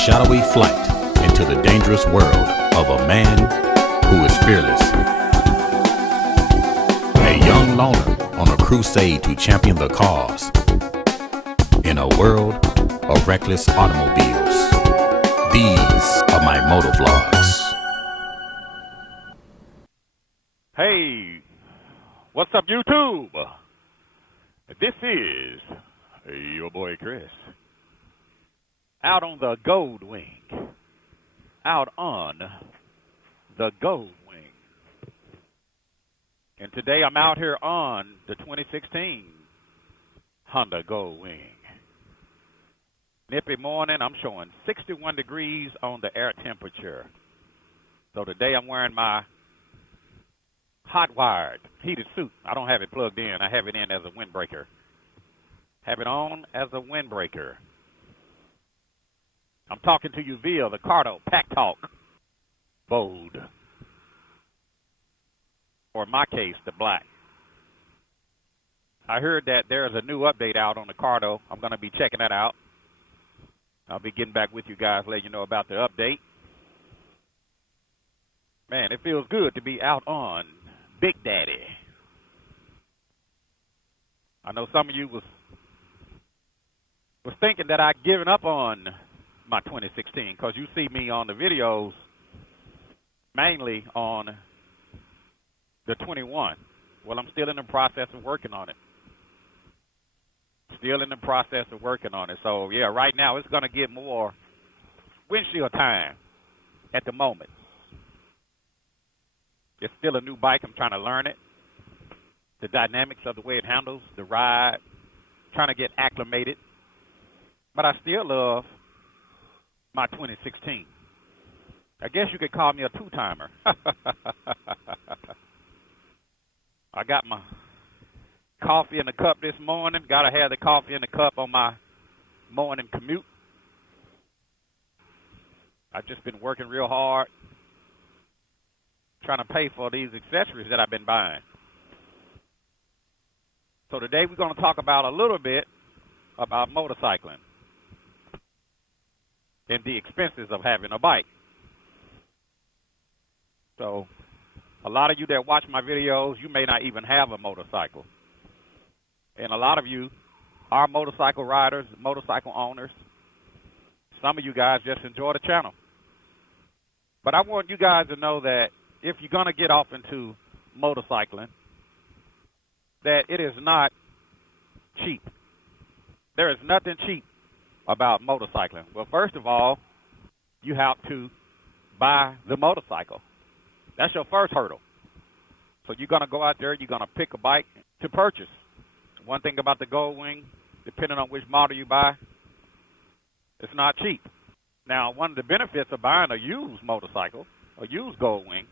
shadowy flight into the dangerous world of a man who is fearless. A young loner on a crusade to champion the cause in a world of reckless automobiles. These are my motovlogs. Hey, what's up, YouTube? This is your boy Chris, out on the Gold Wing, out on the Gold Wing. And today I'm out here on the 2016 Honda Gold Wing. Nippy morning, I'm showing 61 degrees on the air temperature. So today I'm wearing my hot-wired heated suit. I don't have it plugged in. I have it in as a windbreaker. Have it on as a windbreaker. I'm talking to you via the Cardo Pack Talk Bold. Or in my case, the black. I heard that there's a new update out on the Cardo. I'm going to be checking that out. I'll be getting back with you guys, letting you know about the update. Man, it feels good to be out on Big Daddy. I know some of you was thinking that I'd given up on my 2016 because you see me on the videos mainly on the 21. Well, I'm still in the process of working on it. So, yeah, right now it's going to get more windshield time at the moment. It's still a new bike. I'm trying to learn it. The dynamics of the way it handles, the ride, trying to get acclimated. But I still love my 2016. I guess you could call me a two-timer. I got my coffee in the cup this morning. Got to have the coffee in the cup on my morning commute. I've just been working real hard trying to pay for these accessories that I've been buying. So today we're going to talk about a little bit about motorcycling and the expenses of having a bike. So a lot of you that watch my videos, you may not even have a motorcycle. And a lot of you are motorcycle riders, motorcycle owners. Some of you guys just enjoy the channel. But I want you guys to know that if you're going to get off into motorcycling, that it is not cheap. There is nothing cheap about motorcycling. Well, first of all, you have to buy the motorcycle. That's your first hurdle. So you're going to go out there, you're going to pick a bike to purchase. One thing about the Gold Wing, depending on which model you buy, it's not cheap. Now, one of the benefits of buying a used motorcycle, a used Gold Wing,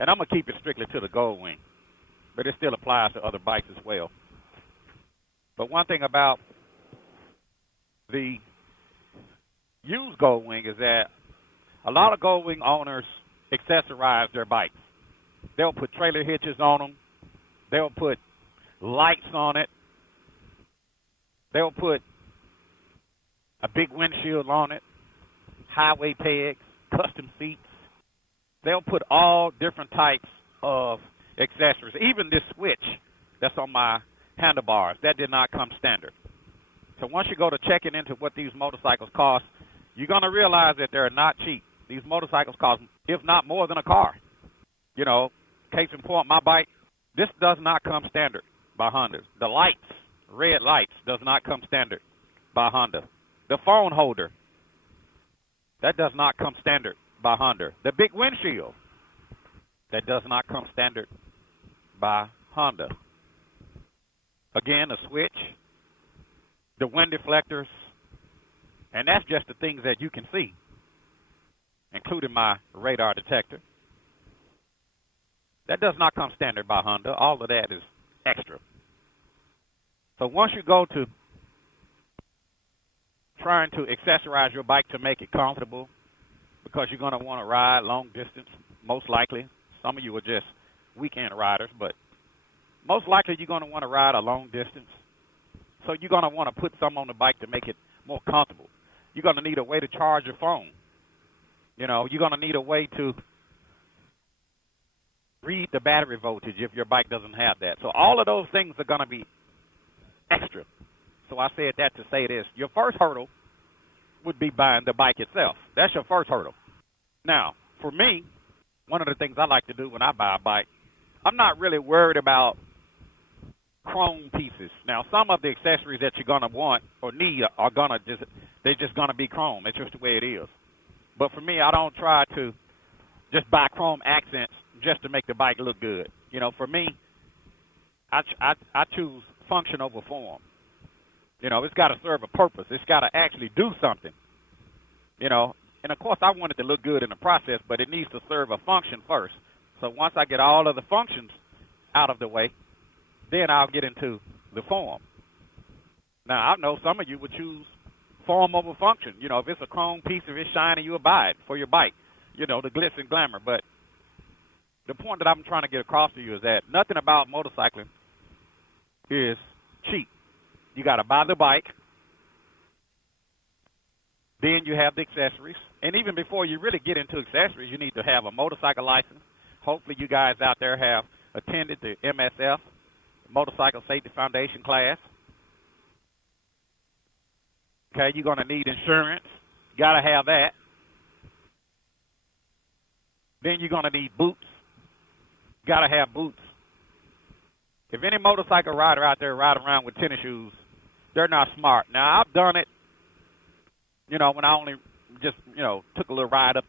and I'm going to keep it strictly to the Gold Wing, but it still applies to other bikes as well. But one thing about the used Gold Wing is that a lot of Gold Wing owners accessorize their bikes. They'll put trailer hitches on them. They'll put lights on it. They'll put a big windshield on it, highway pegs, custom seats. They'll put all different types of accessories. Even this switch that's on my handlebars, that did not come standard. So once you go to checking into what these motorcycles cost, you're going to realize that they're not cheap. These motorcycles cost, if not more than a car. You know, case in point, my bike, this does not come standard by Honda. The lights, red lights, does not come standard by Honda. The phone holder, that does not come standard by Honda. The big windshield, that does not come standard by Honda. Again, the switch, the wind deflectors, and that's just the things that you can see, including my radar detector. That does not come standard by Honda. All of that is extra. So once you go to trying to accessorize your bike to make it comfortable, because you're going to want to ride long distance, most likely. Some of you are just weekend riders, but most likely you're going to want to ride a long distance. So you're going to want to put some on the bike to make it more comfortable. You're going to need a way to charge your phone. You know, you're going to need a way to read the battery voltage if your bike doesn't have that. So all of those things are going to be extra. So I said that to say this. Your first hurdle would be buying the bike itself. That's your first hurdle. Now, for me, one of the things I like to do when I buy a bike, I'm not really worried about chrome pieces. Now, some of the accessories that you're going to want or need are going to they're just going to be chrome. It's just the way it is. But for me, I don't try to just buy chrome accents just to make the bike look good. You know, for me, I choose function over form. You know, it's got to serve a purpose. It's got to actually do something. You know, and of course I want it to look good in the process, but it needs to serve a function first. So once I get all of the functions out of the way, then I'll get into the form. Now, I know some of you would choose form over function. You know, if it's a chrome piece, if it's shiny, you'll buy it for your bike. You know, the glitz and glamour. But the point that I'm trying to get across to you is that nothing about motorcycling is cheap. You got to buy the bike. Then you have the accessories. And even before you really get into accessories, you need to have a motorcycle license. Hopefully you guys out there have attended the MSF, Motorcycle Safety Foundation class. Okay, you're going to need insurance. You got to have that. Then you're going to need boots. Got to have boots. If any motorcycle rider out there riding around with tennis shoes, they're not smart. Now, I've done it, you know, when I only just, you know, took a little ride up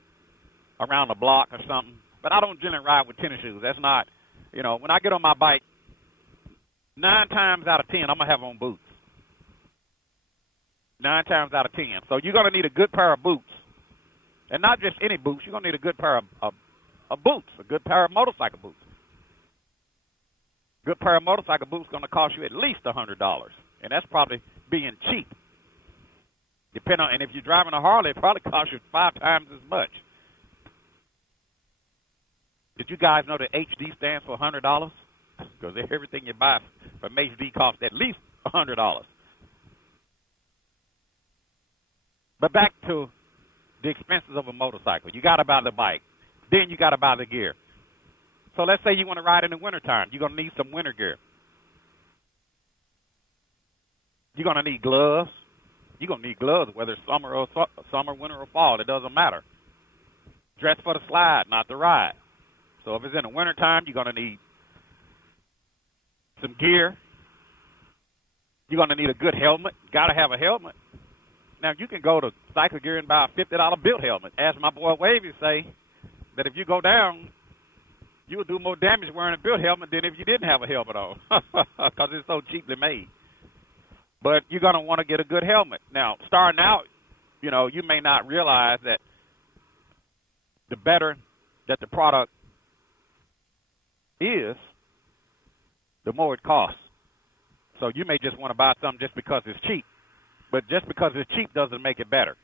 around the block or something. But I don't generally ride with tennis shoes. That's not, you know, when I get on my bike, 9 times out of 10, I'm going to have on boots. 9 times out of 10. So you're going to need a good pair of boots. And not just any boots. You're going to need a good pair of boots, a good pair of motorcycle boots. Good pair of motorcycle boots is going to cost you at least $100. And that's probably being cheap. Depending on, and if you're driving a Harley, it probably costs you 5 times as much. Did you guys know that HD stands for $100? Because everything you buy from HD costs at least $100. But back to the expenses of a motorcycle. You got to buy the bike. Then you got to buy the gear. So let's say you want to ride in the wintertime. You're going to need some winter gear. You're going to need gloves. You're going to need gloves, whether it's summer, winter, or fall. It doesn't matter. Dress for the slide, not the ride. So if it's in the wintertime, you're going to need some gear. You're going to need a good helmet. Got to have a helmet. Now, you can go to Cycle Gear and buy a $50 built helmet. As my boy Wavy say, that if you go down, you will do more damage wearing a built helmet than if you didn't have a helmet on, because it's so cheaply made. But you're going to want to get a good helmet. Now, starting out, you know, you may not realize that the better that the product is, the more it costs. So you may just want to buy something just because it's cheap. But just because it's cheap doesn't make it better.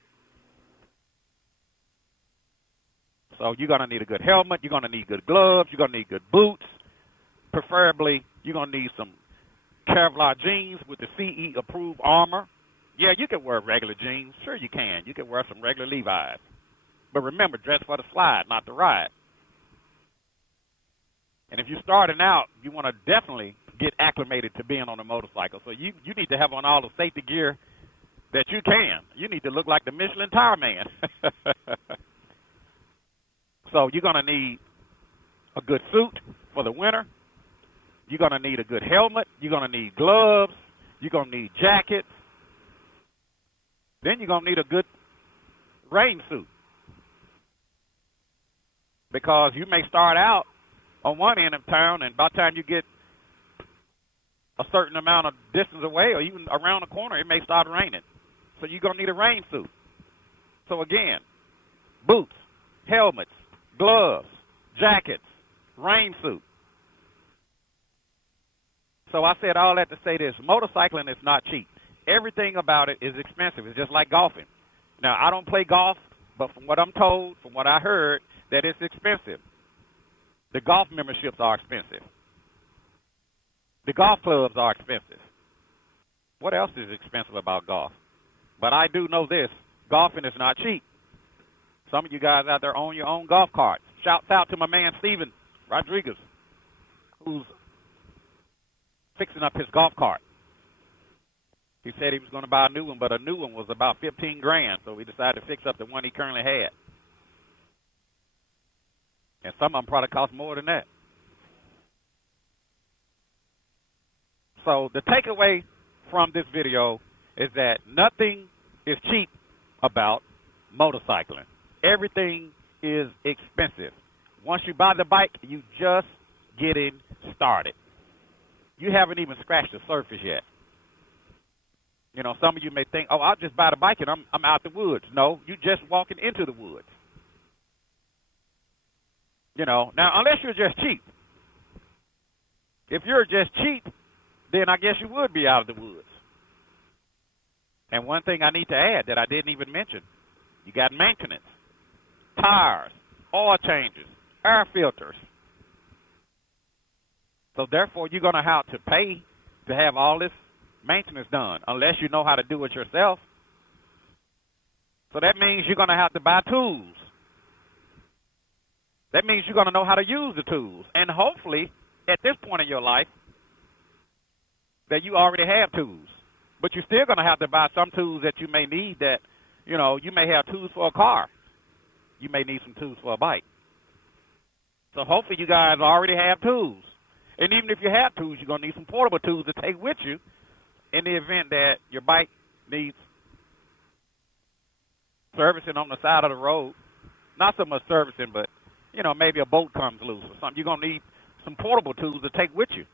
So you're going to need a good helmet. You're going to need good gloves. You're going to need good boots. Preferably, you're going to need some Kevlar jeans with the CE-approved armor. Yeah, you can wear regular jeans. Sure you can. You can wear some regular Levi's. But remember, dress for the slide, not the ride. And if you're starting out, you want to definitely get acclimated to being on a motorcycle. So you need to have on all the safety gear that you can. You need to look like the Michelin tire man. So you're going to need a good suit for the winter. You're going to need a good helmet. You're going to need gloves. You're going to need jackets. Then you're going to need a good rain suit. Because you may start out on one end of town, and by the time you get a certain amount of distance away or even around the corner, it may start raining. So you're going to need a rain suit. So again, boots, helmets, gloves, jackets, rain suit. So I said all that to say this. Motorcycling is not cheap. Everything about it is expensive. It's just like golfing. Now, I don't play golf, but from what I'm told, from what I heard, that it's expensive. The golf memberships are expensive. The golf clubs are expensive. What else is expensive about golf? But I do know this. golfing is not cheap. Some of you guys out there own your own golf carts. Shouts out to my man Steven Rodriguez, who's fixing up his golf cart. He said he was going to buy a new one, but a new one was about 15 grand, so we decided to fix up the one he currently had. And some of them probably cost more than that. So the takeaway from this video is that nothing is cheap about motorcycling. Everything is expensive. Once you buy the bike, you just getting started. You haven't even scratched the surface yet. You know, some of you may think, oh, I'll just buy the bike and I'm out the woods. No, you just walking into the woods. You know, now, unless you're just cheap. If you're just cheap, then I guess you would be out of the woods. And one thing I need to add that I didn't even mention, you got maintenance, tires, oil changes, air filters. So therefore, you're going to have to pay to have all this maintenance done, unless you know how to do it yourself. So that means you're going to have to buy tools. That means you're going to know how to use the tools. And hopefully, at this point in your life, that you already have tools. But you're still going to have to buy some tools that you may need that, you know, you may have tools for a car. You may need some tools for a bike. So hopefully you guys already have tools. And even if you have tools, you're going to need some portable tools to take with you in the event that your bike needs servicing on the side of the road. Not so much servicing, but, you know, maybe a bolt comes loose or something. You're going to need some portable tools to take with you.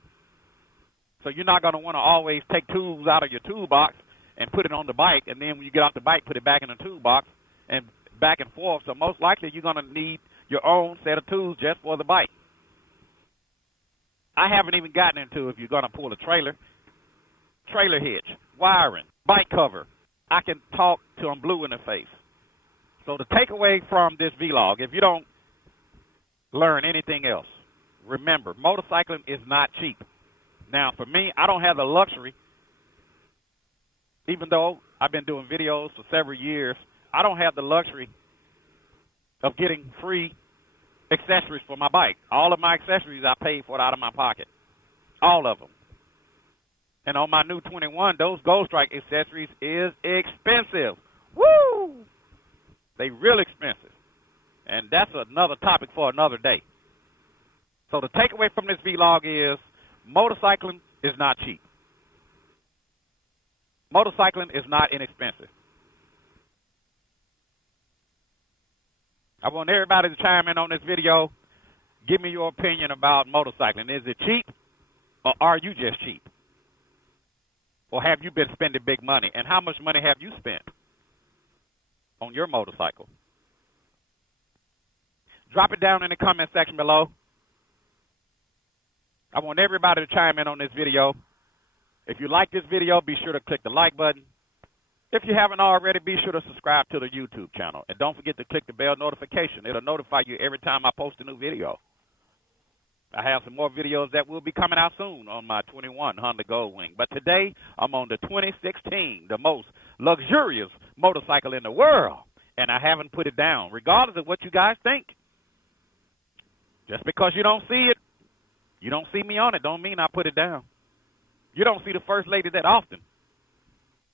So you're not going to want to always take tools out of your toolbox and put it on the bike, and then when you get off the bike, put it back in the toolbox and back and forth. So most likely you're going to need your own set of tools just for the bike. I haven't even gotten into if you're going to pull a trailer hitch, wiring, bike cover. I can talk till I'm blue in the face. So the takeaway from this vlog, if you don't learn anything else, remember, motorcycling is not cheap. Now, for me, I don't have the luxury, even though I've been doing videos for several years, I don't have the luxury of getting free accessories for my bike. All of my accessories I paid for it out of my pocket. All of them. And on my new 21, those Gold Strike accessories is expensive. Woo! They real expensive. And that's another topic for another day. So the takeaway from this vlog is motorcycling is not cheap. Motorcycling is not inexpensive. I want everybody to chime in on this video. Give me your opinion about motorcycling. Is it cheap, or are you just cheap? Or have you been spending big money? And how much money have you spent on your motorcycle? Drop it down in the comment section below. I want everybody to chime in on this video. If you like this video, be sure to click the like button. If you haven't already, be sure to subscribe to the YouTube channel. And don't forget to click the bell notification. It'll notify you every time I post a new video. I have some more videos that will be coming out soon on my 21 Honda Goldwing. But today, I'm on the 2016, the most luxurious motorcycle in the world. And I haven't put it down, regardless of what you guys think. Just because you don't see it, you don't see me on it, don't mean I put it down. You don't see the First Lady that often,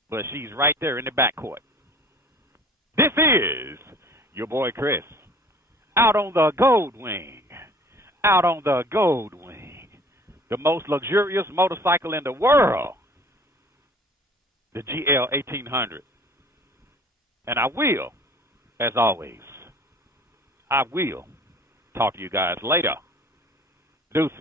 but she's right there in the backcourt. This is your boy Chris, out on the Goldwing. Out on the Goldwing, the most luxurious motorcycle in the world, the GL 1800. And I will, as always, I will talk to you guys later. Deuces.